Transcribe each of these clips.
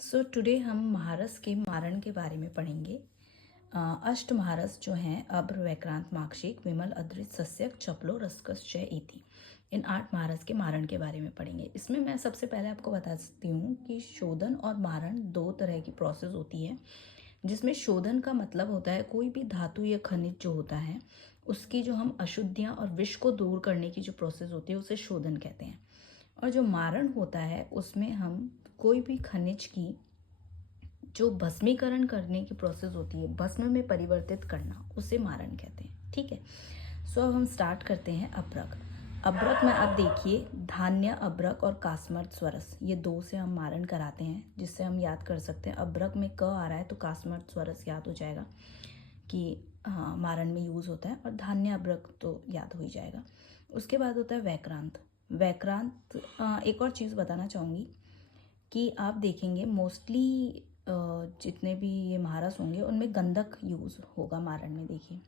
So today हम महारस के मारण के बारे में पढ़ेंगे। अष्ट महारस जो हैं अब्र वैक्रांत माक्षिक विमल अद्रित सस्यक चपलो रसकस जय इति। इन 8 महारस के मारण के बारे में पढ़ेंगे। इसमें मैं सबसे पहले आपको बता सकती हूँ कि शोधन और मारण 2 तरह की प्रोसेस होती है, जिसमें शोधन का मतलब होता है कोई भी धातु या खनिज जो होता है उसकी जो हम अशुद्धियाँ और विष को दूर करने की जो प्रोसेस होती है उसे शोधन कहते हैं। और जो मारण होता है उसमें हम कोई भी खनिज की जो भस्मीकरण करने की प्रोसेस होती है, भस्म में परिवर्तित करना, उसे मारण कहते हैं। ठीक है, सो अब हम स्टार्ट करते हैं। अभ्रक अभ्रक में अब देखिए धान्य अभ्रक और कास्मर्त स्वरस, ये 2 से हम मारण कराते हैं, जिससे हम याद कर सकते हैं। अभ्रक में क आ रहा है तो कास्मर्त स्वरस याद हो जाएगा कि हाँ मारण में यूज़ होता है, और धान्य अभ्रक तो याद हो ही जाएगा। उसके बाद होता है वैक्रांत। वैक्रांत एक और चीज़ बताना चाहूँगी कि आप देखेंगे मोस्टली जितने भी ये महारस होंगे उनमें गंधक यूज़ होगा मारण में। देखिए,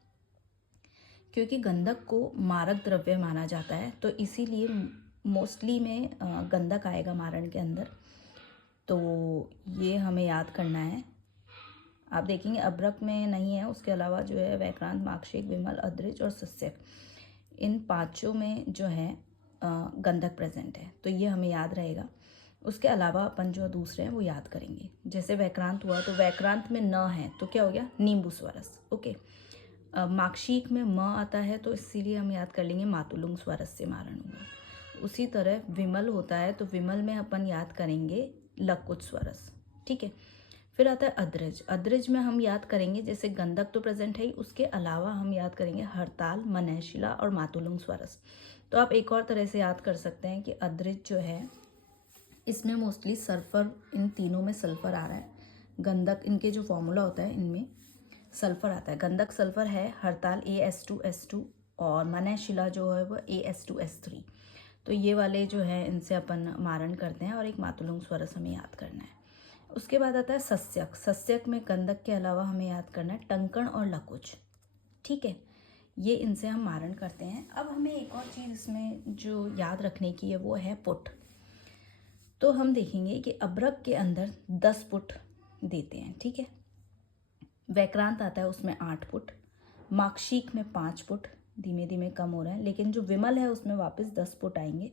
क्योंकि गंधक को मारक द्रव्य माना जाता है तो इसीलिए मोस्टली में गंधक आएगा मारण के अंदर, तो ये हमें याद करना है। आप देखेंगे अभ्रक में नहीं है, उसके अलावा जो है वैक्रांत माक्षिक विमल अद्रिज और सस्यक, इन 5 में जो है गंधक प्रेजेंट है, तो ये हमें याद रहेगा। उसके अलावा अपन जो दूसरे हैं वो याद करेंगे। जैसे वैक्रांत हुआ तो वैक्रांत में न है तो क्या हो गया, नींबू स्वरस। ओके, माक्षिक में म आता है तो इसीलिए हम याद कर लेंगे मातुलुंग स्वरस से मारण हुआ। उसी तरह विमल होता है तो विमल में अपन याद करेंगे लकुट स्वरस। ठीक है, फिर आता है अद्रज। अद्रज में हम याद करेंगे, जैसे गंधक तो प्रेजेंट है ही, उसके अलावा हम याद करेंगे हड़ताल, मनहशिला और मातुलुंग स्वरस। तो आप एक और तरह से याद कर सकते हैं कि अद्रज जो है इसमें मोस्टली सल्फर, इन तीनों में सल्फर आ रहा है। गंधक इनके जो फॉर्मूला होता है इनमें सल्फर आता है। गंधक सल्फर है, हड़ताल AS2S2 और मनहशिला जो है वो AS2S3। तो ये वाले जो है इनसे अपन मारण करते हैं, और एक मातुलुंग स्वरस हमें याद करना है। उसके बाद आता है सस्यक। सस्यक में गंधक के अलावा हमें याद करना है टंकण और लकुच। ठीक है, ये इनसे हम मारण करते हैं। अब हमें एक और चीज़ इसमें जो याद रखने की है वो है पुट। तो हम देखेंगे कि अभ्रक के अंदर 10 पुट देते हैं। ठीक है, वैक्रांत आता है उसमें 8 पुट, माक्षिक में 5 पुट, धीमे धीमे कम हो रहा है, लेकिन जो विमल है उसमें वापस 10 पुट आएंगे।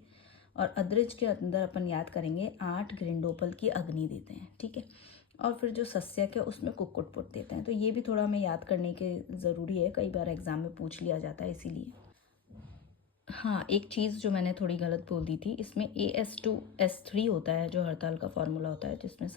और अद्रिज के अंदर अपन याद करेंगे 8 ग्रिंडोपल की अग्नि देते हैं। ठीक है, और फिर जो सस्यक है उसमें कुक्कुट पुट देते हैं। तो ये भी थोड़ा हमें याद करने के ज़रूरी है, कई बार एग्जाम में पूछ लिया जाता है इसीलिए। हाँ, एक चीज़ जो मैंने थोड़ी गलत बोल दी थी, इसमें AS2S3 होता है जो हड़ताल का फॉर्मूला होता है, जिसमें